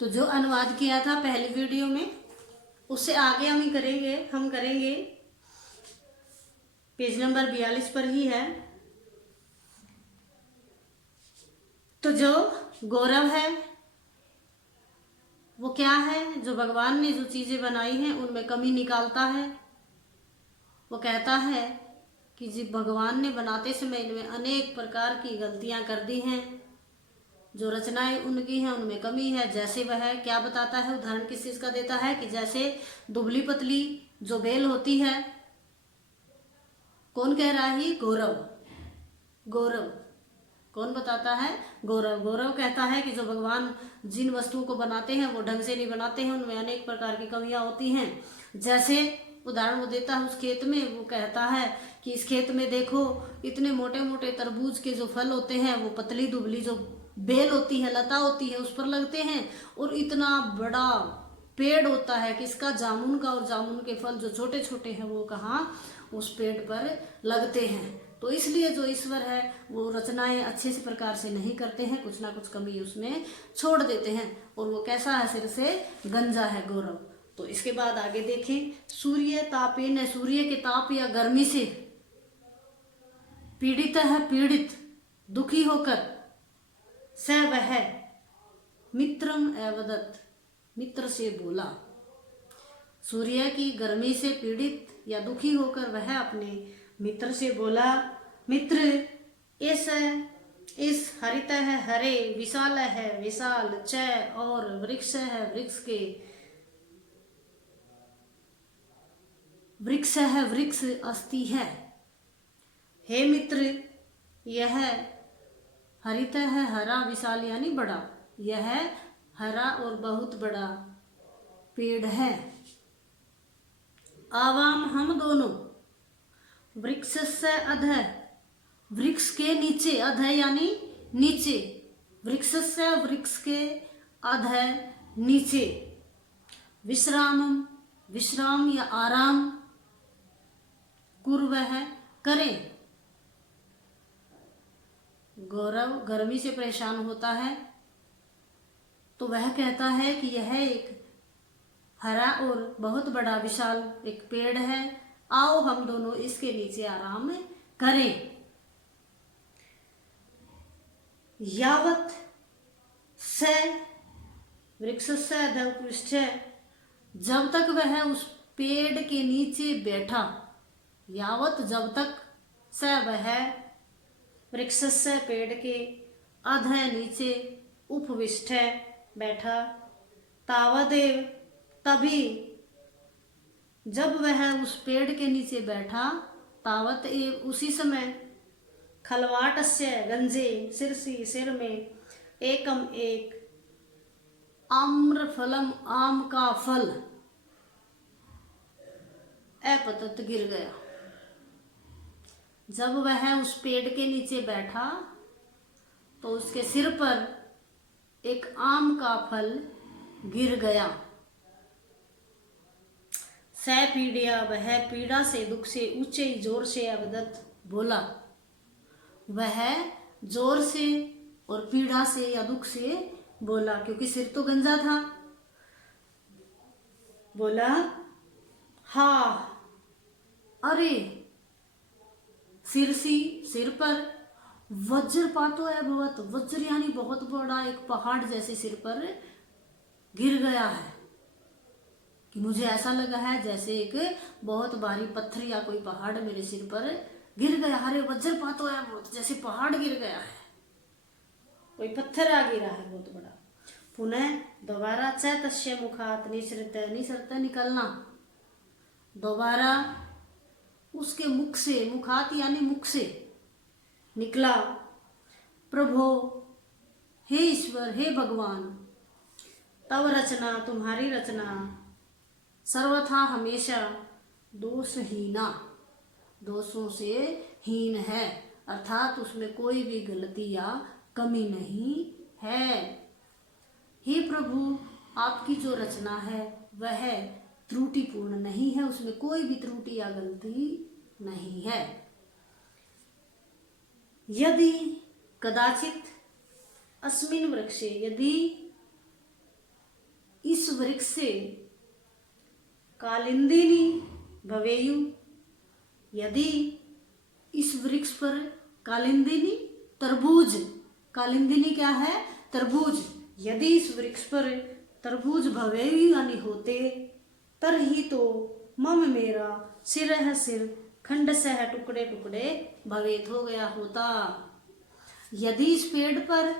तो जो अनुवाद किया था पहली वीडियो में, उससे आगे हम करेंगे पेज नंबर 42 पर ही है। तो जो गौरव है वो क्या है? जो भगवान ने जो चीजें बनाई हैं उनमें कमी निकालता है। वो कहता है कि जी भगवान ने बनाते समय इनमें अनेक प्रकार की गलतियां कर दी हैं, जो रचनाएं उनकी हैं उनमें कमी है। जैसे वह क्या बताता है, उदाहरण किस चीज का देता है कि जैसे दुबली पतली जो बेल होती है, कौन कह रहा है? गौरव कौन बताता है? गौरव कहता है कि जो भगवान जिन वस्तुओं को बनाते हैं वो ढंग से नहीं बनाते हैं, उनमें अनेक प्रकार की कमियां होती हैं। जैसे उदाहरण वो देता है उस खेत में, वो कहता है कि इस खेत में देखो इतने मोटे मोटे तरबूज के जो फल होते हैं वो पतली दुबली जो बेल होती है, लता होती है, उस पर लगते हैं, और इतना बड़ा पेड़ होता है कि इसका जामुन का, और जामुन के फल जो छोटे छोटे हैं वो कहाँ उस पेड़ पर लगते हैं। तो इसलिए जो ईश्वर है वो रचनाएं अच्छे से प्रकार से नहीं करते हैं, कुछ ना कुछ कमी उसमें छोड़ देते हैं, और वो कैसा है? सिर से गंजा है गौरव। तो इसके बाद आगे देखें, सूर्य तापेन, सूर्य के ताप या गर्मी से पीड़ित है, पीड़ित दुखी होकर, स वह मित्रम अवदत्, मित्र से बोला। सूर्य की गर्मी से पीड़ित या दुखी होकर वह अपने मित्र से बोला, मित्र इस हरित है हरे, विशाल है विशाल, च और वृक्ष है वृक्ष अस्ति है। हे मित्र, यह हरित है हरा, विशाल यानी बड़ा, यह हरा और बहुत बड़ा पेड़ है। आवाम हम दोनों, वृक्ष से अधः, वृक्ष के नीचे, अधः यानी नीचे, वृक्ष से वृक्ष के अधः नीचे, विश्राम या आराम, कुर्वः करें। गौरव गर्मी से परेशान होता है तो वह कहता है कि यह एक हरा और बहुत बड़ा विशाल एक पेड़ है, आओ हम दोनों इसके नीचे आराम करें। यावत से वृक्ष से उपविष्ट, जब तक वह उस पेड़ के नीचे बैठा, यावत जब तक, से वह वृक्ष से पेड़ के अध नीचे, उपविष्ट बैठा, तावदेव तभी, जब वह उस पेड़ के नीचे बैठा, तावत एव उसी समय, खलवाटस्य गंजे सिरसी सिर में, एकम एक, आम्रफलम आम का फल, अपतत गिर गया। जब वह उस पेड़ के नीचे बैठा तो उसके सिर पर एक आम का फल गिर गया। सह पीड़िया, वह पीड़ा से दुख से ऊंचे जोर से अवदत बोला, वह जोर से और पीड़ा से या दुख से बोला, क्योंकि सिर तो गंजा था। बोला, हा, अरे, सिरसी सिर पर, वज्रपातो अभवत, वज्र यानी बहुत बड़ा एक पहाड़ जैसे सिर पर गिर गया है, कि मुझे ऐसा लगा है जैसे एक बहुत भारी पत्थर या कोई पहाड़ मेरे सिर पर गिर गया। अरे वज्रपातो अभवत, जैसे पहाड़ गिर गया है, कोई पत्थर आ गिरा है बहुत बड़ा। पुनः दोबारा चैतस्य मुखात निसृत निकलना, दोबारा उसके मुख से, मुखात यानी मुख से निकला, प्रभो, हे ईश्वर, हे भगवान, तव रचना, तुम्हारी रचना, सर्वथा हमेशा दोषहीना, दोषों से हीन है, अर्थात उसमें कोई भी गलती या कमी नहीं है। हे प्रभु, आपकी जो रचना है वह त्रुटिपूर्ण नहीं है, उसमें कोई भी त्रुटि या गलती नहीं है। यदि कदाचित अस्मिन वृक्षे, यदि इस वृक्ष से कालिंदिनी भवेयु, यदि इस वृक्ष पर कालिंदिनी तरबूज, कालिंदिनी क्या है? तरबूज। यदि इस वृक्ष पर तरबूज भवेयु यानी होते, तरही तो मम मेरा सिरह सिर खंडशः टुकड़े टुकड़े भवेत हो गया होता। यदि इस पेड़ पर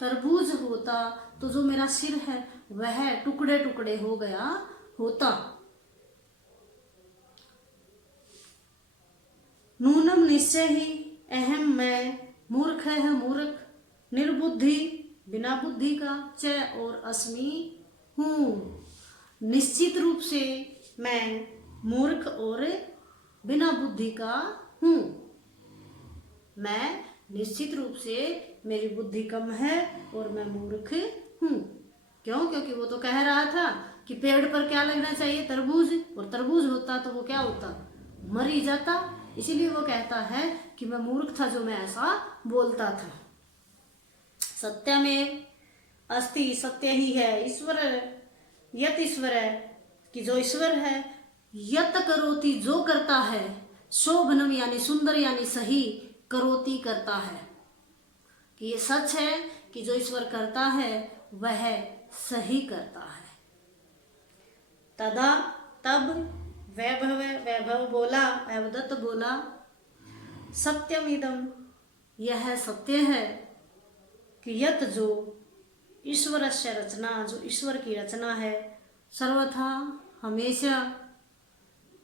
तरबूज होता तो जो मेरा सिर है वह टुकड़े टुकड़े हो गया होता। नूनम निश्चय ही अहम मैं मूर्ख है मूर्ख, निर्बुद्धि बिना बुद्धि का, च और अस्मि हूँ। निश्चित रूप से मैं मूर्ख और बिना बुद्धि का हूँ। मैं निश्चित रूप से मेरी बुद्धि कम है और मैं मूर्ख हूँ। क्यों? क्योंकि वो तो कह रहा था कि पेड़ पर क्या लगना चाहिए? तरबूज, और तरबूज होता तो वो क्या होता? मर ही जाता। इसीलिए वो कहता है कि मैं मूर्ख था जो मैं ऐसा बोलता था। सत्यमेव अस्ति, सत्य ही है। ईश्वर यत ईश्वर है कि जो ईश्वर है, यत करोति जो करता है, शोभनम यानी सुंदर यानी सही, करोति करता है। कि ये सच है कि जो ईश्वर करता है वह सही करता है। तदा तब वैभव, वैभव बोला, वैभवदत्त बोला, सत्यमिदम यह सत्य है कि यत जो ईश्वरस्य रचना, जो ईश्वर की रचना है, सर्वथा हमेशा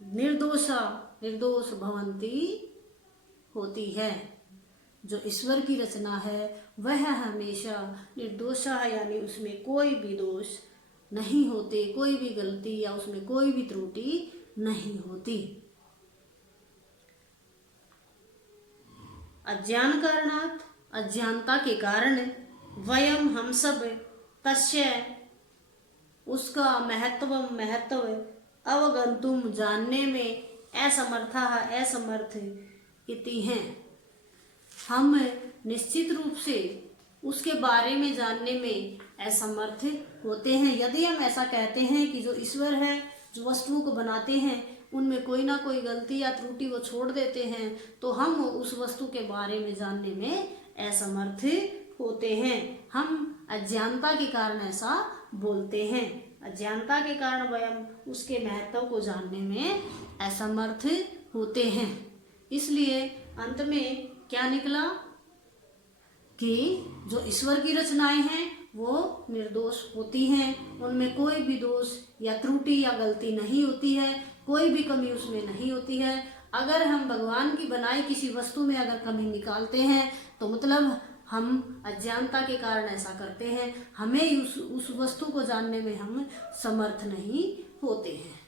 निर्दोषा निर्दोष भवंती होती है। जो ईश्वर की रचना है वह हमेशा निर्दोषा है यानी उसमें कोई भी दोष नहीं होते, कोई भी गलती या उसमें कोई भी त्रुटि नहीं होती। अज्ञान कारणात्, अज्ञानता के कारण, वयम हम सब, तस्य उसका महत्व अवगंतुम जानने में, असमर्था असमर्थ इति हैं। हम निश्चित रूप से उसके बारे में जानने में असमर्थ होते हैं। यदि हम ऐसा कहते हैं कि जो ईश्वर है, जो वस्तुओं को बनाते हैं, उनमें कोई ना कोई गलती या त्रुटि वो छोड़ देते हैं, तो हम उस वस्तु के बारे में जानने में असमर्थ होते हैं। हम अज्ञानता के कारण ऐसा बोलते हैं। अज्ञानता के कारण वयम उसके महत्व को जानने में असमर्थ होते हैं। इसलिए अंत में क्या निकला कि जो ईश्वर की रचनाएं हैं वो निर्दोष होती हैं, उनमें कोई भी दोष या त्रुटि या गलती नहीं होती है, कोई भी कमी उसमें नहीं होती है। अगर हम भगवान की बनाई किसी वस्तु में अगर कमी निकालते हैं तो मतलब हम अज्ञानता के कारण ऐसा करते हैं, हमें उस वस्तु को जानने में हम समर्थ नहीं होते हैं।